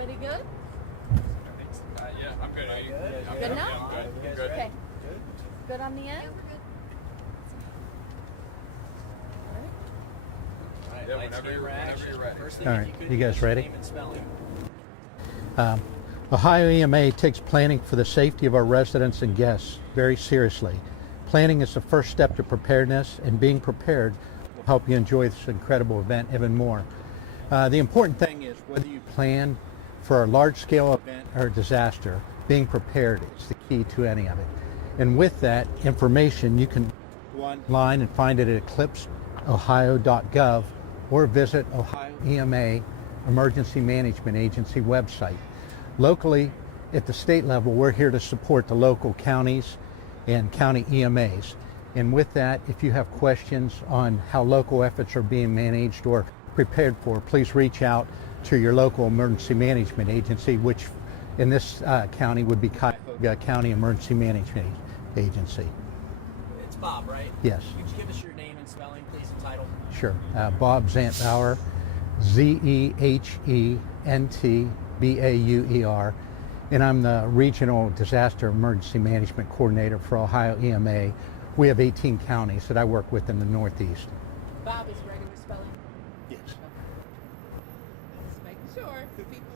Everybody good? Yeah, I'm good. Are you good? Good now? I'm good. Good. Okay. Good on the end? Yeah, whenever you're ready. All right, you guys ready? Ohio EMA takes planning for the safety of our residents and guests very seriously. Planning is the first step to preparedness, and being prepared will help you enjoy this incredible event even more. The important thing is whether you plan for a large-scale event or a disaster, being prepared is the key to any of it. And with that information, you can go online and find it at eclipseohio.gov or visit Ohio EMA Emergency Management Agency website. Locally, at the state level, we're here to support the local counties and county EMAs. And with that, if you have questions on how local efforts are being managed or prepared for, please reach out to your local emergency management agency, which in this county would be Cuyahoga County Emergency Management Agency. It's Bob, right? Yes. Could you give us your name and spelling, please, and title? Sure. Bob Zantbauer, Zehentbauer, and I'm the Regional Disaster Emergency Management Coordinator for Ohio EMA. We have 18 counties that I work with in the Northeast. Bob is regular spelling. Yes. Just making sure for people.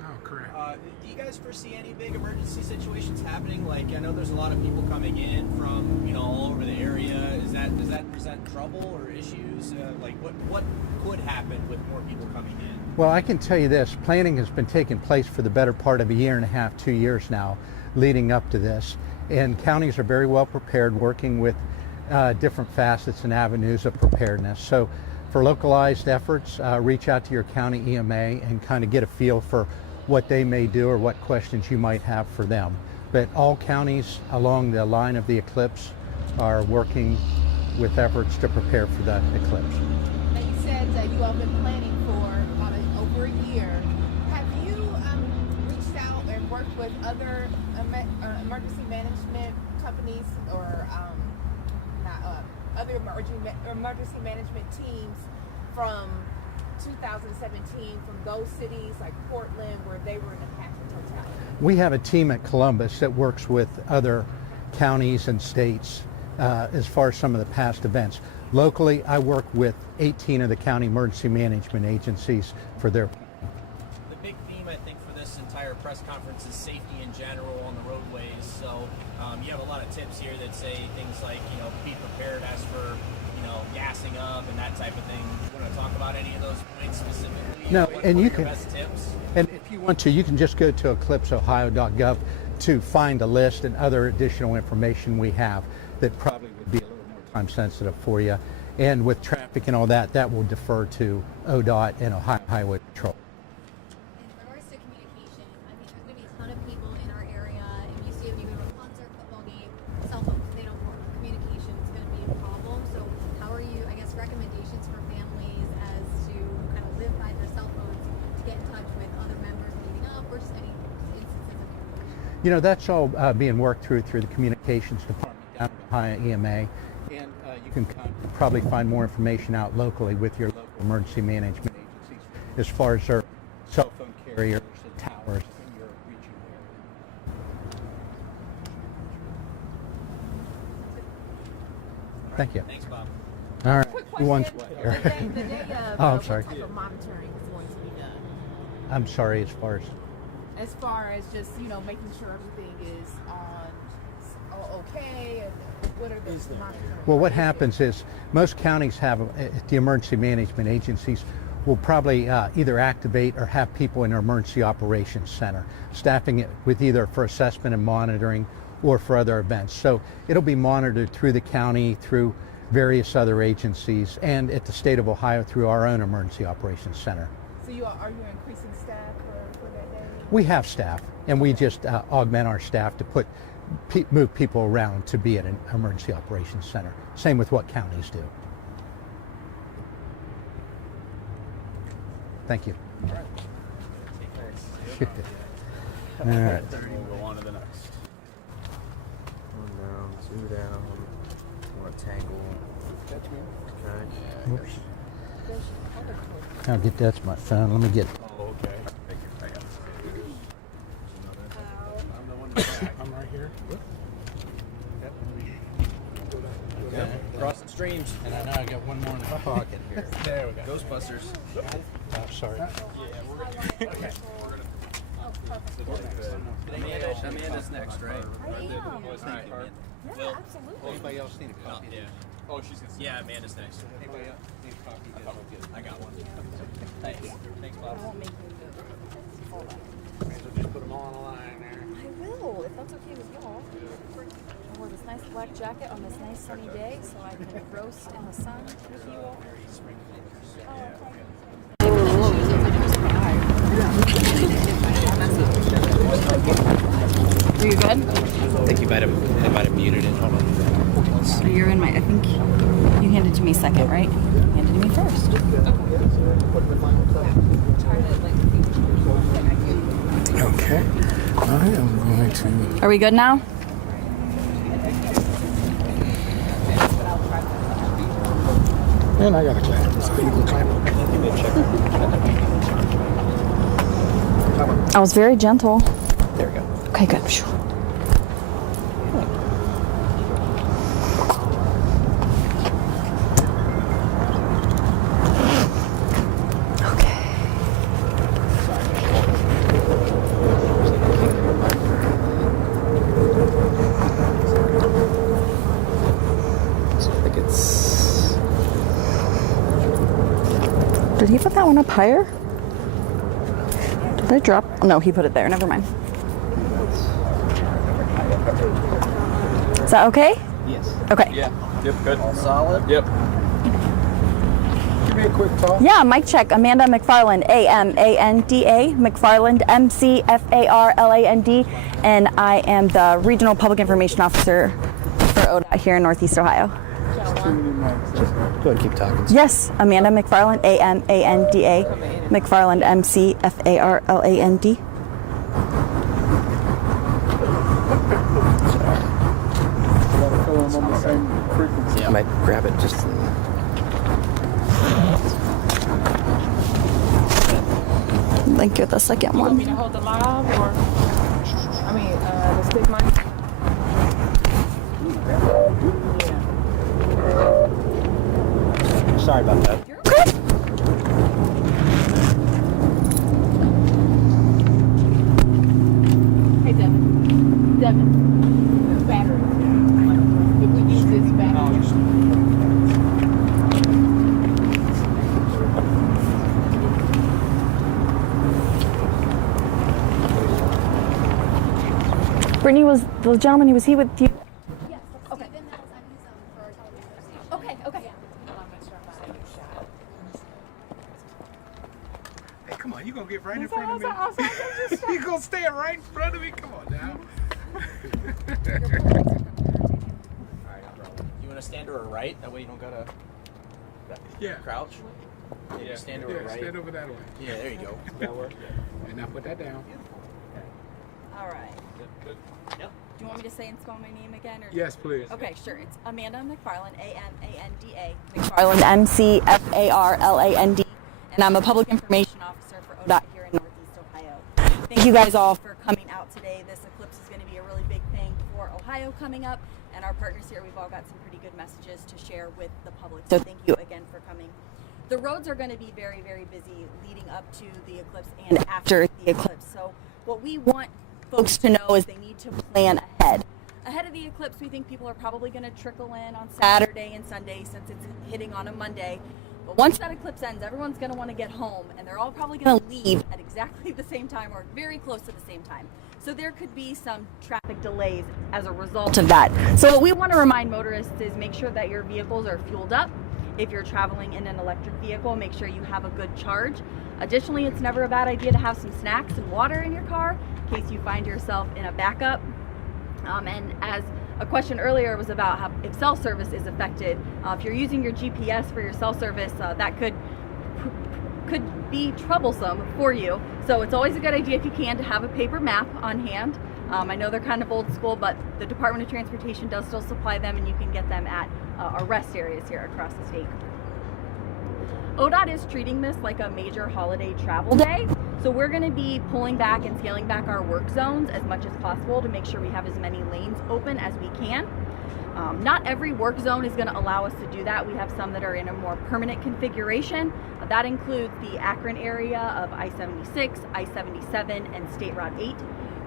Oh, correct. Do you guys foresee any big emergency situations happening? Like, I know there's a lot of people coming in from, all over the area. Does that present trouble or issues? Like, what could happen with more people coming in? Well, I can tell you this, planning has been taking place for the better part of a year and a half, 2 years now, leading up to this. And counties are very well prepared, working with different facets and avenues of preparedness. So for localized efforts, reach out to your county EMA and kind of get a feel for what they may do or what questions you might have for them. But all counties along the line of the eclipse are working with efforts to prepare for the eclipse. Now you said that you all been planning for about over a year. Have you reached out and worked with other emergency management companies or other emergency management teams from 2017 from those cities like Portland where they were in the Patrick Hotel? We have a team at Columbus that works with other counties and states as far as some of the past events. Locally, I work with 18 of the county emergency management agencies for their. The big theme, I think, for this entire press conference is safety in general on the roadways. So you have a lot of tips here that say things like, be prepared as for, gassing up and that type of thing. You want to talk about any of those points specifically? No, and you your can. Best tips? And if you want to, you can just go to eclipseohio.gov to find a list and other additional information we have that probably would be a little more time sensitive for you. And with traffic and all that, that will defer to ODOT and Ohio Highway Patrol. In regards to communication, I mean, there's going to be a ton of people in our area. If you see them, you go to a concert, football game, cell phones, they don't work. Communication is going to be a problem. So how are you, recommendations for families as to kind of live by their cell phones to get in touch with other members meeting up or just any instances of communication? That's all being worked through the communications department down at Ohio EMA. And you can probably find more information out locally with your local emergency management agencies as far as their cell phone carriers and towers in your regional area. Thank you. Thanks, Bob. All right. Quick Who wants question. what here? The day of, Oh, I'm what sorry. type of monitoring is going to be done? I'm sorry, as far as just, making sure everything is okay, and what are the monitoring? well, what happens is most counties have, the emergency management agencies will probably either activate or have people in their emergency operations center, staffing it with either for assessment and monitoring or for other events. So it'll be monitored through the county, through various other agencies, and at the state of Ohio through our own emergency operations center. So are you increasing staff for that day? We have staff, and we just augment our staff to move people around to be at an emergency operations center. Same with what counties do. Thank you. All right. All right. We'll go on to the next. One down, two down, one tangle. Catch me. Okay. Oops. I'll get that's my phone. Let me get. Oh, okay. Okay. Crossing streams. And I know I got one more in my pocket here. There we go. Ghostbusters. Oh, sorry. Amanda's next, right? Will, Anybody else need a copy? yeah. Oh, she's gonna. Yeah, Amanda's next. Anybody else need a copy? I got one. Thanks. Thanks, Bob. Just put them all on a line there. I will, if that's okay with y'all. I wore this nice black jacket on this nice sunny day so I can roast in the sun with you all. Are you good? I think you might have muted it. Hold on. So you're in my, I think you handed to me second, right? Handed to me first. Okay. I am going to. Are we good now? And I got a clap. So you can clap. I was very gentle. There we go. Okay, good. Phew. Did he put that one up higher? Did I drop? No, he put it there. Never mind. Is that okay? Yes. Okay. Yeah. Yep. Good. All solid? Yep. Give me a quick call. Yeah, mic check. Amanda McFarland, A-M-A-N-D-A, McFarland, M-C-F-A-R-L-A-N-D, and I am the Regional Public Information Officer for ODOT here in Northeast Ohio. Go ahead, keep talking. Yes, Amanda McFarland, A-M-A-N-D-A, McFarland, M-C-F-A-R-L-A-N-D. Yeah, I might grab it just. Thank you. The second one. To hold the live or, the stick mic? Sorry about that. Hey, Devin. Devin. Battery. If we use this battery. Brittany, was the gentleman, was he with you? Yes. Okay. Steven, that was on his for our television station. Okay, okay. Hey, come on. You gonna get right in front of me? You gonna stand right in front of me? Come on now. You want to stand to her right? That way you don't gotta Yeah. crouch. Yeah, just stand to her right. Stand over that way. Yeah, there you go. That work. And now put that down. All right. Yep. Do you want me to say and spell my name again? Or Yes, please. Okay, sure. It's Amanda McFarland, A-M-A-N-D-A. McFarland, M-C-F-A-R-L-A-N-D. And I'm a public information officer for ODOT here in Northeast Ohio. Thank you guys all for coming out today. This eclipse is going to be a really big thing for Ohio coming up. And our partners here, we've all got some pretty good messages to share with the public. So thank you again for coming. The roads are going to be very, very busy leading up to the eclipse and after the eclipse. So what we want folks to know is they need to plan ahead. Ahead of the eclipse, we think people are probably going to trickle in on Saturday and Sunday since it's hitting on a Monday. But once that eclipse ends, everyone's going to want to get home, and they're all probably going to leave at exactly the same time or very close to the same time. So there could be some traffic delays as a result of that. So what we want to remind motorists is make sure that your vehicles are fueled up. If you're traveling in an electric vehicle, make sure you have a good charge. Additionally, it's never a bad idea to have some snacks and water in your car in case you find yourself in a backup. And as a question earlier was about how if cell service is affected, if you're using your GPS for your cell service, that could be troublesome for you. So it's always a good idea if you can to have a paper map on hand. I know they're kind of old school, but the Department of Transportation does still supply them, and you can get them at our rest areas here across the state. ODOT is treating this like a major holiday travel day. So we're going to be pulling back and scaling back our work zones as much as possible to make sure we have as many lanes open as we can. Not every work zone is going to allow us to do that. We have some that are in a more permanent configuration. That includes the Akron area of I-76, I-77, and State Route 8.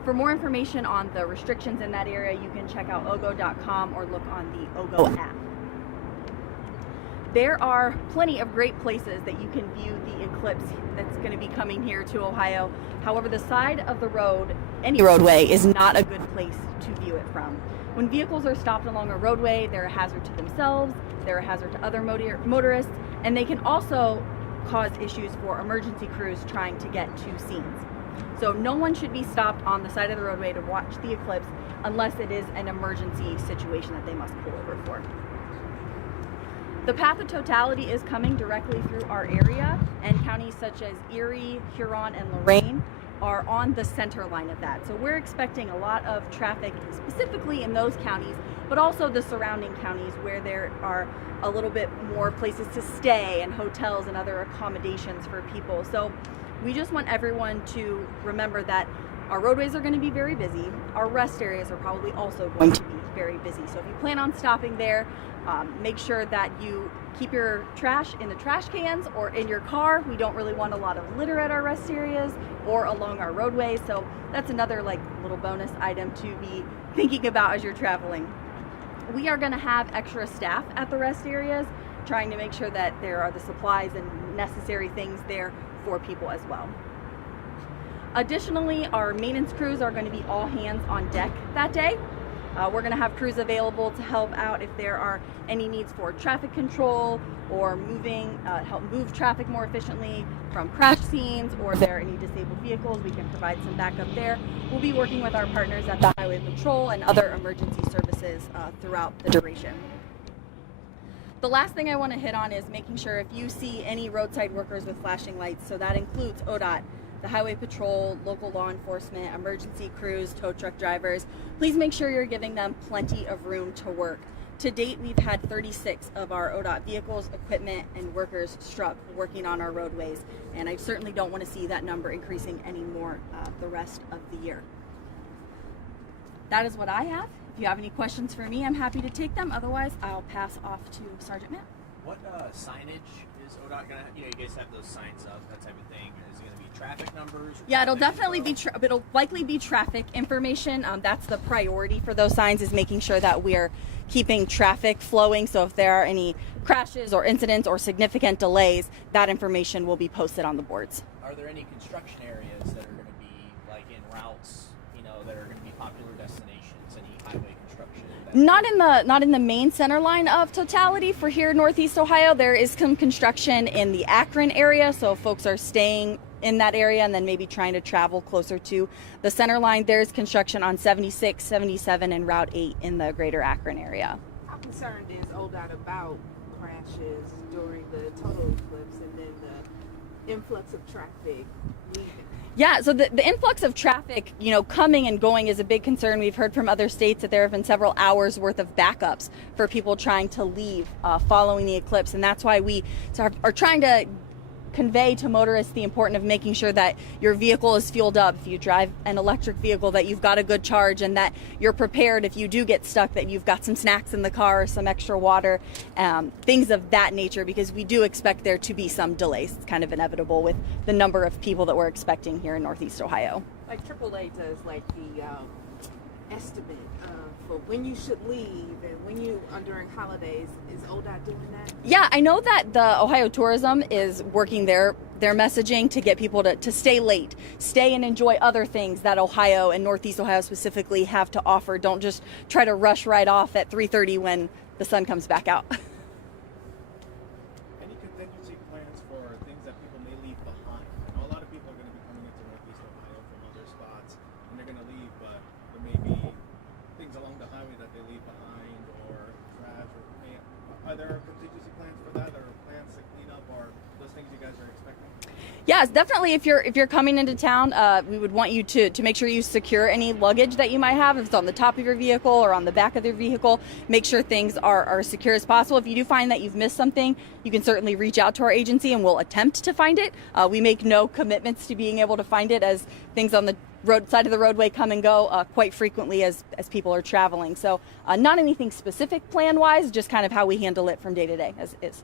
For more information on the restrictions in that area, you can check out ogo.com or look on the OGO app. There are plenty of great places that you can view the eclipse that's going to be coming here to Ohio. However, the side of the road, any roadway, is not a good place to view it from. When vehicles are stopped along a roadway, they're a hazard to themselves, they're a hazard to other motorists, and they can also cause issues for emergency crews trying to get to scenes. So no one should be stopped on the side of the roadway to watch the eclipse unless it is an emergency situation that they must pull over for. The path of totality is coming directly through our area, and counties such as Erie, Huron, and Lorain are on the center line of that. So we're expecting a lot of traffic specifically in those counties, but also the surrounding counties where there are a little bit more places to stay and hotels and other accommodations for people. So we just want everyone to remember that our roadways are going to be very busy. Our rest areas are probably also going to be very busy. So if you plan on stopping there, make sure that you keep your trash in the trash cans or in your car. We don't really want a lot of litter at our rest areas or along our roadways. So that's another little bonus item to be thinking about as you're traveling. We are going to have extra staff at the rest areas, trying to make sure that there are the supplies and necessary things there for people as well. Additionally, our maintenance crews are going to be all hands on deck that day. We're going to have crews available to help out if there are any needs for traffic control or help move traffic more efficiently from crash scenes, or if there are any disabled vehicles, we can provide some backup there. We'll be working with our partners at the Highway Patrol and other emergency services throughout the duration. The last thing I want to hit on is making sure if you see any roadside workers with flashing lights, so that includes ODOT, the Highway Patrol, local law enforcement, emergency crews, tow truck drivers, please make sure you're giving them plenty of room to work. To date, we've had 36 of our ODOT vehicles, equipment, and workers struck working on our roadways, and I certainly don't want to see that number increasing anymore the rest of the year. That is what I have. If you have any questions for me, I'm happy to take them. Otherwise, I'll pass off to Sergeant Matt. What signage is ODOT gonna have? You guys have those signs up, that type of thing. Is it gonna be traffic numbers? Yeah, it'll definitely be. It'll likely be traffic information. That's the priority for those signs, is making sure that we're keeping traffic flowing. So if there are any crashes or incidents or significant delays, that information will be posted on the boards. Are there any construction areas that are going to be in routes, that are going to be popular destinations? Any highway construction? Not in the main center line of totality for here in Northeast Ohio. There is some construction in the Akron area, so folks are staying in that area and then maybe trying to travel closer to the center line. There's construction on 76, 77, and Route 8 in the greater Akron area. How concerned is ODOT about crashes during the total eclipse and then the influx of traffic leaving? Yeah, so the influx of traffic, coming and going is a big concern. We've heard from other states that there have been several hours worth of backups for people trying to leave following the eclipse, and that's why we are trying to convey to motorists the importance of making sure that your vehicle is fueled up. If you drive an electric vehicle, that you've got a good charge and that you're prepared if you do get stuck, that you've got some snacks in the car or some extra water, things of that nature, because we do expect there to be some delays. It's kind of inevitable with the number of people that we're expecting here in Northeast Ohio. Like AAA does the estimate for when you should leave and when you during holidays. Is ODOT doing that? Yeah, I know that the Ohio Tourism is working their messaging to get people to stay late, stay and enjoy other things that Ohio and Northeast Ohio specifically have to offer. Don't just try to rush right off at 3:30 when the sun comes back out. Any contingency plans for things that people may leave behind? I know a lot of people are going to be coming into Northeast Ohio from other spots, and they're going to leave, but there may be things along the highway that they leave behind, or trash, or are there contingency plans for that, or plans to clean up, or those things you guys are expecting? Yes, definitely. If you're coming into town, we would want you to make sure you secure any luggage that you might have. If it's on the top of your vehicle or on the back of your vehicle, make sure things are as secure as possible. If you do find that you've missed something, you can certainly reach out to our agency and we'll attempt to find it. We make no commitments to being able to find it, as things on the side of the roadway come and go quite frequently as people are traveling. So not anything specific plan-wise, just kind of how we handle it from day to day as is.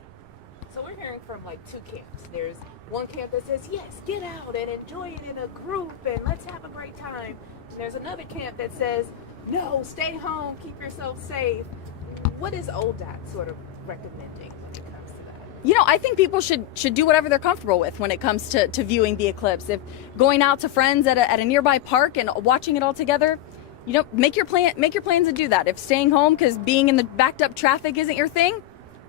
So we're hearing from like two camps. There's one camp that says, yes, get out and enjoy it in a group and let's have a great time. And there's another camp that says, no, stay home, keep yourself safe. What is ODOT sort of recommending when it comes to that? You know, I think people should do whatever they're comfortable with when it comes to viewing the eclipse. If going out to friends at a nearby park and watching it all together, you know, make your plans and do that. If staying home because being in the backed up traffic isn't your thing,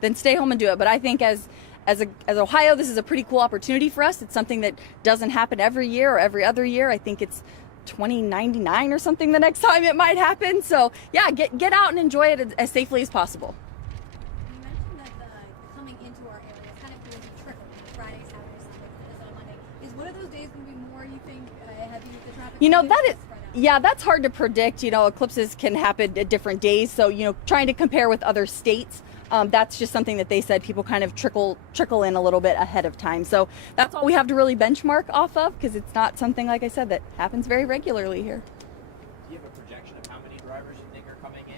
then stay home and do it. But I think as Ohio, this is a pretty cool opportunity for us. It's something that doesn't happen every year or every other year. I think it's 2099 or something the next time it might happen. So yeah, get out and enjoy it as safely as possible. You mentioned that the coming into our area is kind of going to be trickle, Friday, Saturday, Sunday, on Monday. Is one of those days going to be more, you think, heavy with the traffic? You know, that's hard to predict. You know, eclipses can happen at different days. So, you know, trying to compare with other states, that's just something that they said people kind of trickle in a little bit ahead of time. So that's all we have to really benchmark off of, because it's not something, like I said, that happens very regularly here. Do you have a projection of how many drivers you think are coming in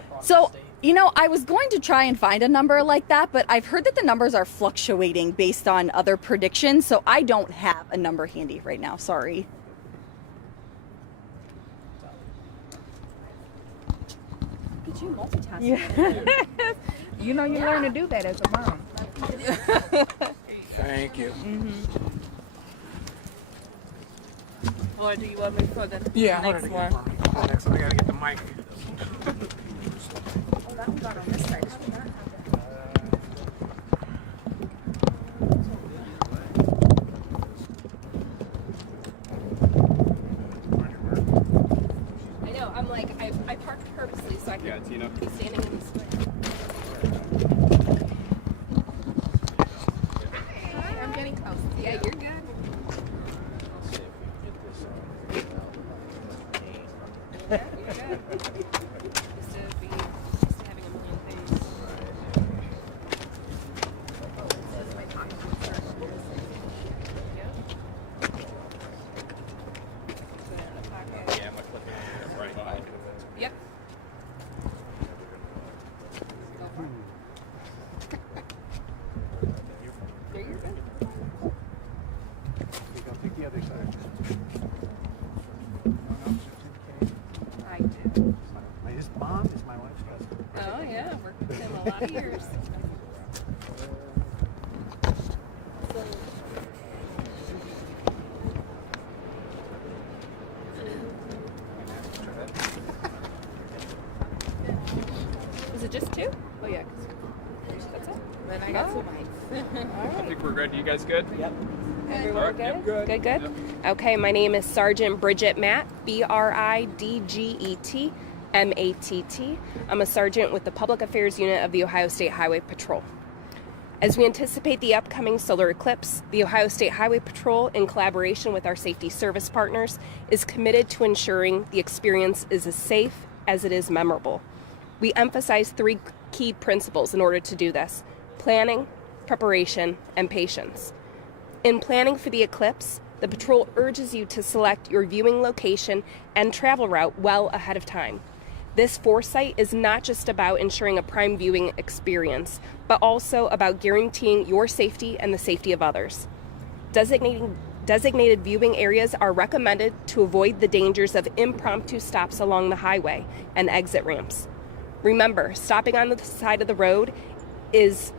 across the So, state? you know, I was going to try and find a number like that, but I've heard that the numbers are fluctuating based on other predictions. So I don't have a number handy right now. Sorry. Look at you multitasking. Yeah. You know, you learn to do that as a mom. Thank you. Or do you want me for the Yeah, hold it next again one? for me. The next one, I gotta get the mic. Oh, that one got on this side. How did that happen? I know. I'm like, I parked purposely so I could be standing in this way. Hi, I'm getting close. Yeah, you're good. Yeah, you're good. Used to having a million things. This is my pocket. Yeah, my clip is right behind it. Yep. There you're good. You gotta pick the other side. I do. His mom is my wife's cousin. Oh yeah, worked with him a lot of years. Is it just two? Oh yeah. That's it. Then I got two mics. I think we're good. You guys good? Yep. Everyone good? Good, good. Okay, my name is Sergeant Bridget Matt, BRIDGET MATT. I'm a sergeant with the Public Affairs Unit of the Ohio State Highway Patrol. As we anticipate the upcoming solar eclipse, the Ohio State Highway Patrol, in collaboration with our safety service partners, is committed to ensuring the experience is as safe as it is memorable. We emphasize three key principles in order to do this: planning, preparation, and patience. In planning for the eclipse, the patrol urges you to select your viewing location and travel route well ahead of time. This foresight is not just about ensuring a prime viewing experience, but also about guaranteeing your safety and the safety of others. Designated viewing areas are recommended to avoid the dangers of impromptu stops along the highway and exit ramps. Remember, stopping on the side of the road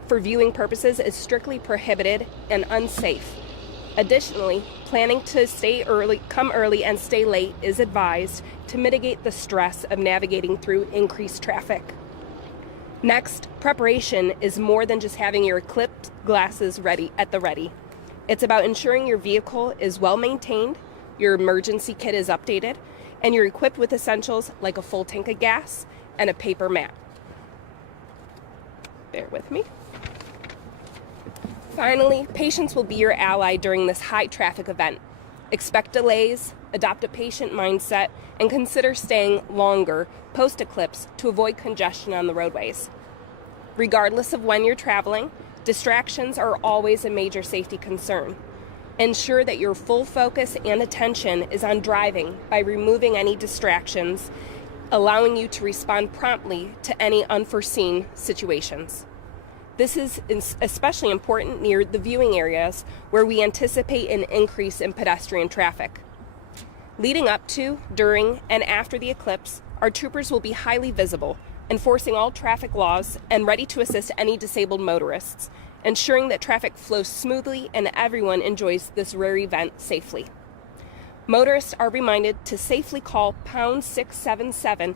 for viewing purposes is strictly prohibited and unsafe. Additionally, planning to come early and stay late is advised to mitigate the stress of navigating through increased traffic. Next, preparation is more than just having your eclipse glasses ready at the ready. It's about ensuring your vehicle is well maintained, your emergency kit is updated, and you're equipped with essentials like a full tank of gas and a paper mat. Bear with me. Finally, patience will be your ally during this high traffic event. Expect delays, adopt a patient mindset, and consider staying longer post-eclipse to avoid congestion on the roadways. Regardless of when you're traveling, distractions are always a major safety concern. Ensure that your full focus and attention is on driving by removing any distractions, allowing you to respond promptly to any unforeseen situations. This is especially important near the viewing areas where we anticipate an increase in pedestrian traffic. Leading up to, during, and after the eclipse, our troopers will be highly visible, enforcing all traffic laws and ready to assist any disabled motorists, ensuring that traffic flows smoothly and everyone enjoys this rare event safely. Motorists are reminded to safely call pound 677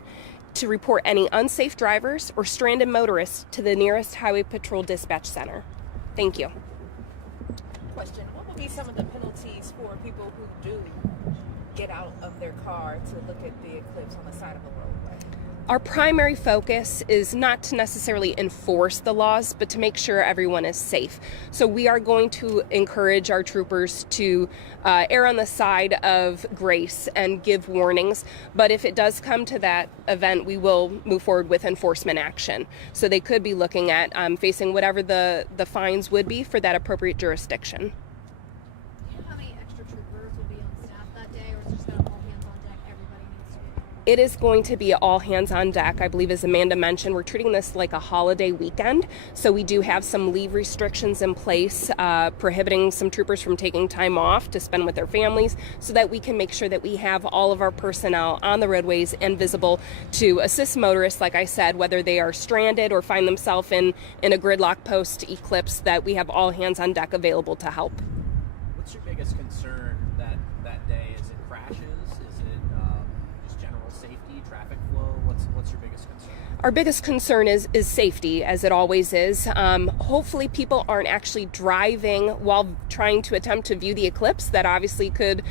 to report any unsafe drivers or stranded motorists to the nearest Highway Patrol Dispatch Center. Thank you. Question: what would be some of the penalties for people who do get out of their car to look at the eclipse on the side of the roadway? Our primary focus is not to necessarily enforce the laws, but to make sure everyone is safe. So we are going to encourage our troopers to err on the side of grace and give warnings. But if it does come to that event, we will move forward with enforcement action. So they could be looking at facing whatever the fines would be for that appropriate jurisdiction. Do you know how many extra troopers will be on staff that day, or is it just going to all hands on deck? Everybody needs to be there? It is going to be all hands on deck. I believe, as Amanda mentioned, we're treating this like a holiday weekend. So we do have some leave restrictions in place, prohibiting some troopers from taking time off to spend with their families, so that we can make sure that we have all of our personnel on the roadways and visible to assist motorists, like I said, whether they are stranded or find themselves in a gridlock post eclipse, that we have all hands on deck available to help. What's your biggest concern that day? Is it crashes? Is it just general safety, traffic flow? What's your biggest concern? Our biggest concern is safety, as it always is. Hopefully people aren't actually driving while trying to attempt to view the eclipse. That obviously could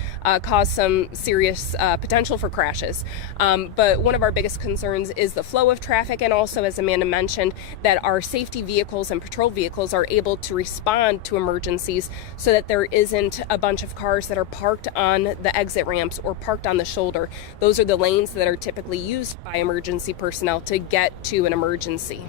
cause some serious potential for crashes. But one of our biggest concerns is the flow of traffic, and also, as Amanda mentioned, that our safety vehicles and patrol vehicles are able to respond to emergencies, so that there isn't a bunch of cars that are parked on the exit ramps or parked on the shoulder. Those are the lanes that are typically used by emergency personnel to get to an emergency.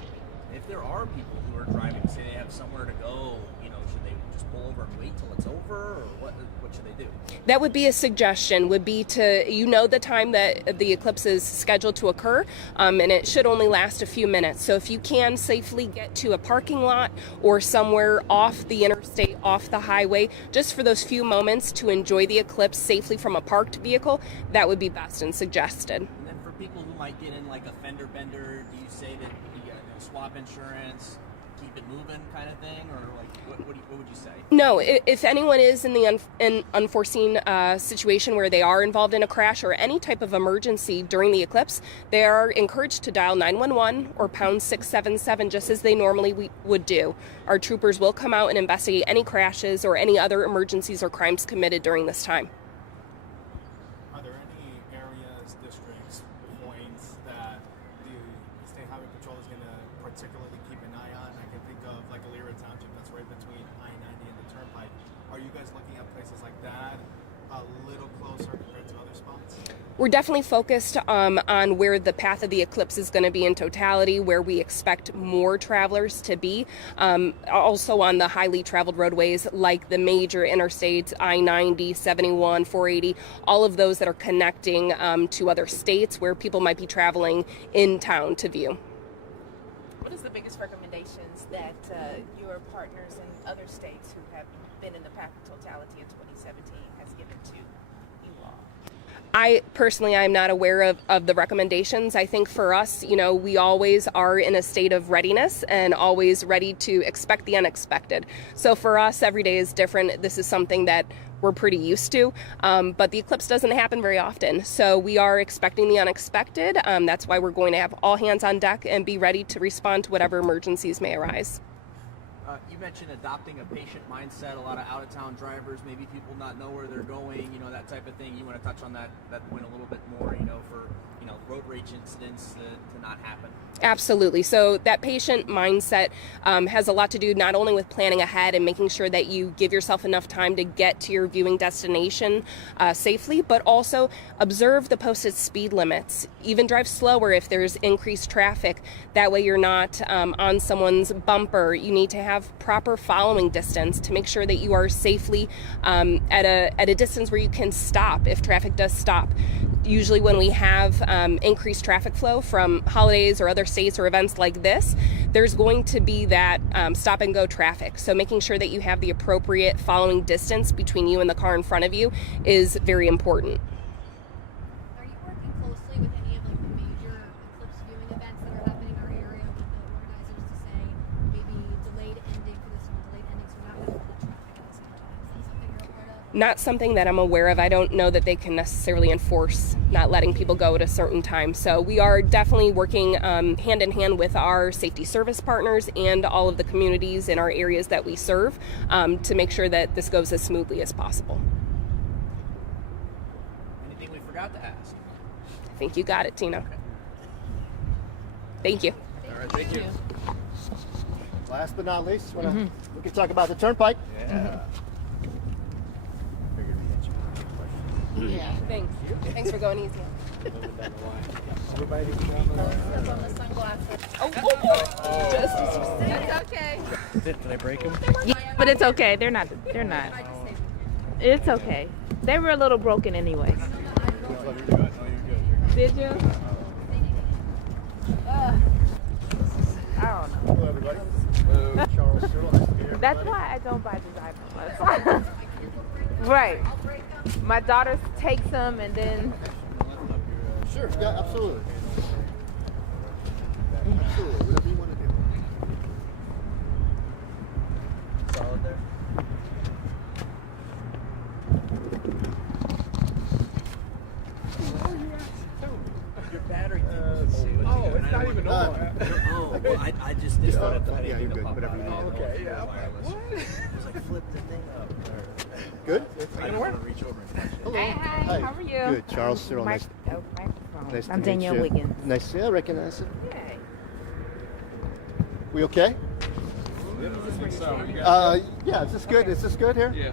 If there are people who are driving, say they have somewhere to go, should they just pull over and wait till it's over, or what should they do? That would be a suggestion, would be to, the time that the eclipse is scheduled to occur, and it should only last a few minutes. So if you can safely get to a parking lot or somewhere off the interstate, off the highway, just for those few moments to enjoy the eclipse safely from a parked vehicle, that would be best and suggested. And then for people who might get in like a fender bender, do you say that you got swap insurance, keep it moving kind of thing, or like what would you say? No, if anyone is in the unforeseen situation where they are involved in a crash or any type of emergency during the eclipse, they are encouraged to dial 911 or pound 677, just as they normally would do. Our troopers will come out and investigate any crashes or any other emergencies or crimes committed during this time. Are there any areas, districts, points that the State Highway Patrol is going to particularly keep an eye on? I can think of like Elyria Township, that's right between I-90 and the Turnpike. Are you guys looking at places like that a little closer compared to other spots? We're definitely focused on where the path of the eclipse is going to be in totality, where we expect more travelers to be. Also on the highly traveled roadways like the major interstates, I-90, 71, 480, all of those that are connecting to other states where people might be traveling in town to view. What is the biggest recommendations that your partners in other states who have been in the path of totality in 2017 has given to you all? I personally, I'm not aware of the recommendations. I think for us, we always are in a state of readiness and always ready to expect the unexpected. So for us, every day is different. This is something that we're pretty used to, but the eclipse doesn't happen very often. So we are expecting the unexpected. That's why we're going to have all hands on deck and be ready to respond to whatever emergencies may arise. You mentioned adopting a patient mindset. A lot of out-of-town drivers, maybe people not know where they're going, that type of thing. You want to touch on that point a little bit more, for road rage incidents to not happen. Absolutely. So that patient mindset has a lot to do not only with planning ahead and making sure that you give yourself enough time to get to your viewing destination safely, but also observe the posted speed limits. Even drive slower if there's increased traffic. That way you're not on someone's bumper. You need to have proper following distance to make sure that you are safely at a distance where you can stop if traffic does stop. Usually when we have increased traffic flow from holidays or other states or events like this, there's going to be that stop and go traffic. So making sure that you have the appropriate following distance between you and the car in front of you is very important. Are you working closely with any of the major eclipse viewing events that are happening in our area with the organizers to say maybe delayed ending for this one, delayed ending so we're not having all the traffic at the same time? Is that something you're a part of? Not something that I'm aware of. I don't know that they can necessarily enforce not letting people go at a certain time. So we are definitely working hand in hand with our safety service partners and all of the communities in our areas that we serve to make sure that this goes as smoothly as possible. Anything we forgot to ask? I think you got it, Tina. Thank you. All right, thank you. Last but not least, we can talk about the Turnpike. Yeah. Yeah, thanks. Thanks for going easy. Everybody On the sunglasses. It's okay. Did I break him? Yeah, but it's okay. They're not. It's okay. They were a little broken anyway. Did you? I don't know. Hello, everybody. Hello, Charles Cyril. Nice to be here. That's why I don't buy the driver's license. Right. My daughter takes them and then. Sure, yeah, absolutely. Absolutely, whatever you want to do. Solid there. Your battery thing. Oh, it's not even on. Oh, well, I just thought it. Yeah, you're good. Whatever you Oh, want. okay, yeah. What? It was like flip the thing up. Good? I didn't want to reach over and touch it. Hello. Hi, how are you? Good. Charles Cyril. Nice, Microphone. nice to I'm meet Danielle you. Wiggins. Nice to recognize it. Hey. We okay? So, Yeah, is this good? Is this good here? yeah.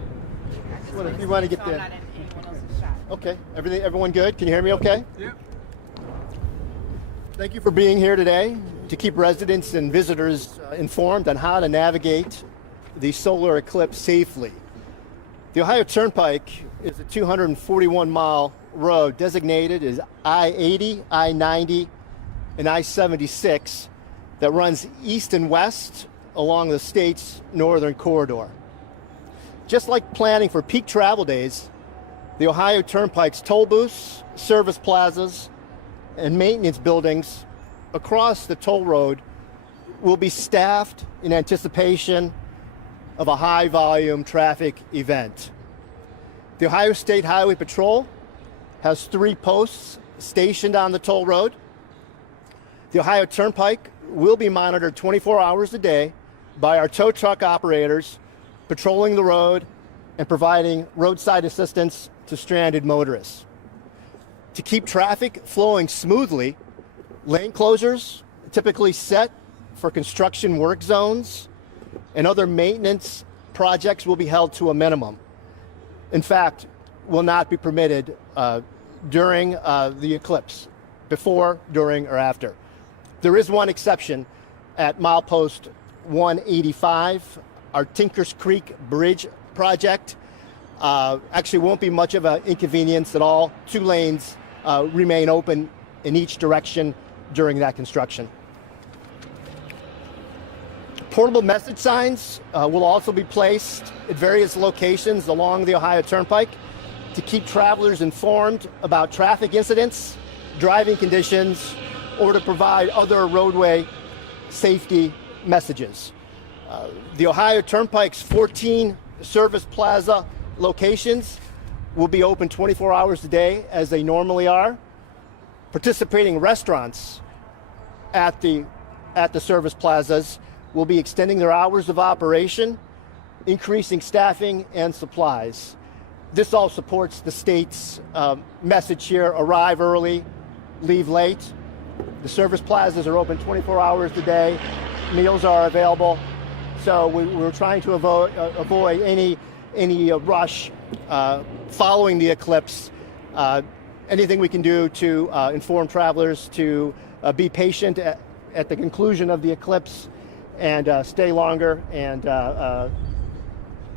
What if you want to get So I'm the... not in anyone else's shot. Okay. Everyone good? Can you hear me okay? Yeah. Thank you for being here today to keep residents and visitors informed on how to navigate the solar eclipse safely. The Ohio Turnpike is a 241-mile road designated as I-80, I-90, and I-76 that runs east and west along the state's northern corridor. Just like planning for peak travel days, the Ohio Turnpike's toll booths, service plazas, and maintenance buildings across the toll road will be staffed in anticipation of a high volume traffic event. The Ohio State Highway Patrol has 3 posts stationed on the toll road. The Ohio Turnpike will be monitored 24 hours a day by our tow truck operators patrolling the road and providing roadside assistance to stranded motorists. To keep traffic flowing smoothly, lane closures typically set for construction work zones and other maintenance projects will be held to a minimum. In fact, will not be permitted during the eclipse, before, during, or after. There is one exception at milepost 185, our Tinkers Creek Bridge project. Actually won't be much of an inconvenience at all. 2 lanes remain open in each direction during that construction. Portable message signs will also be placed at various locations along the Ohio Turnpike to keep travelers informed about traffic incidents, driving conditions, or to provide other roadway safety messages. The Ohio Turnpike's 14 service plaza locations will be open 24 hours a day as they normally are. Participating restaurants at the service plazas will be extending their hours of operation, increasing staffing and supplies. This all supports the state's message here: arrive early, leave late. The service plazas are open 24 hours a day. Meals are available. So we're trying to avoid any rush following the eclipse. Anything we can do to inform travelers to be patient at the conclusion of the eclipse and stay longer and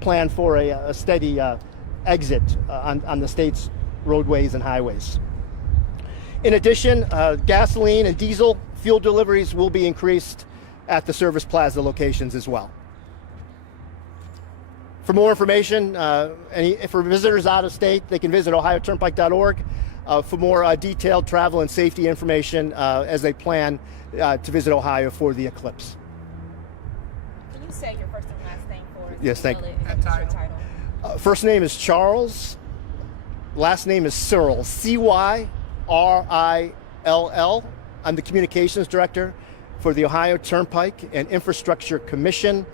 plan for a steady exit on the state's roadways and highways. In addition, gasoline and diesel fuel deliveries will be increased at the service plaza locations as well. For more information, for visitors out of state, they can visit ohioturnpike.org for more detailed travel and safety information as they plan to visit Ohio for the eclipse. Can you say your first and last name for us? Yes, thank you. And title. First name is Charles. Last name is Cyril. Cyrill. I'm the communications director for the Ohio Turnpike and Infrastructure Commission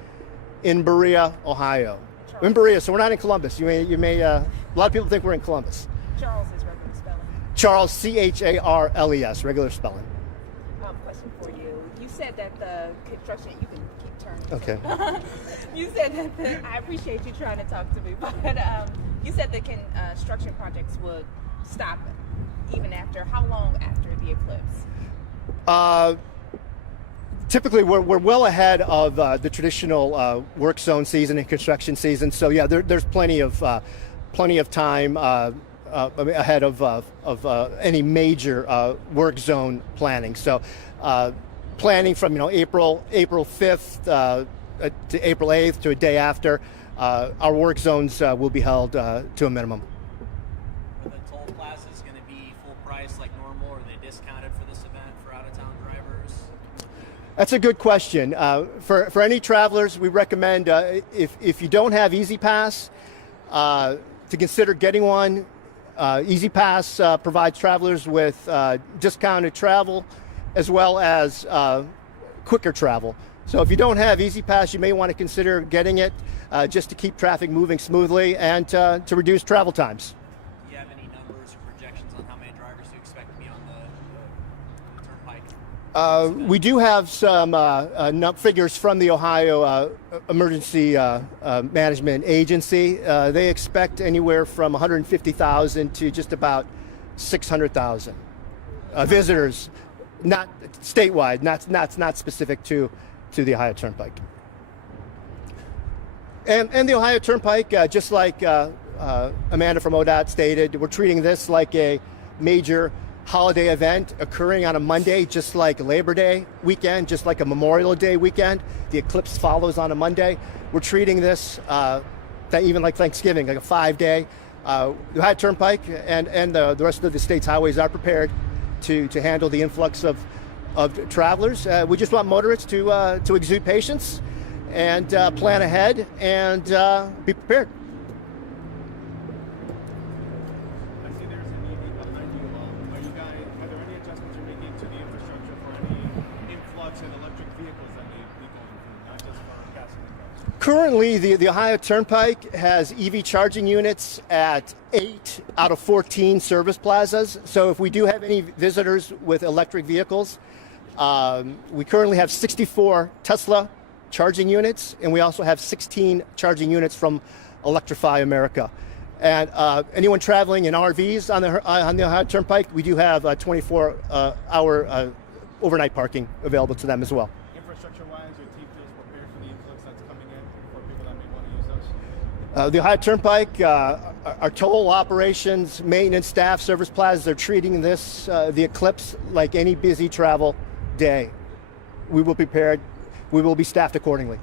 in Berea, Ohio. We're in Berea, so we're not in Columbus. You may. A lot of people think we're in Columbus. Charles is regular spelling. Charles, Charles, regular spelling. Question for you. You said that the construction. You can keep turning. Okay. You said that I appreciate you trying to talk to me, but you said the construction projects would stop even after. How long after the eclipse? Typically, we're well ahead of the traditional work zone season and construction season. So yeah, there's plenty of time ahead of any major work zone planning. So planning from April 5th to April 8th to a day after, our work zones will be held to a minimum. Are the toll plazas going to be full price like normal, or are they discounted for this event for out-of-town drivers? That's a good question. For any travelers, we recommend if you don't have Easy Pass, to consider getting one. Easy Pass provides travelers with discounted travel as well as quicker travel. So if you don't have Easy Pass, you may want to consider getting it just to keep traffic moving smoothly and to reduce travel times. Do you have any numbers or projections on how many drivers you expect to be on the Turnpike? We do have some figures from the Ohio Emergency Management Agency. They expect anywhere from 150,000 to just about 600,000 visitors, not statewide, not specific to the Ohio Turnpike. And the Ohio Turnpike, just like Amanda from ODOT stated, we're treating this like a major holiday event occurring on a Monday, just like Labor Day weekend, just like a Memorial Day weekend. The eclipse follows on a Monday. We're treating this even like Thanksgiving, like a 5-day. The Ohio Turnpike and the rest of the state's highways are prepared to handle the influx of travelers. We just want motorists to exude patience and plan ahead and be prepared. Currently, the Ohio Turnpike has EV charging units at 8 out of 14 service plazas. So if we do have any visitors with electric vehicles, we currently have 64 Tesla charging units, and we also have 16 charging units from Electrify America. And anyone traveling in RVs on the Ohio Turnpike, we do have 24-hour overnight parking available to them as well. The Ohio Turnpike, our toll operations, maintenance staff, service plazas are treating this, the eclipse, like any busy travel day. We will be prepared. We will be staffed accordingly.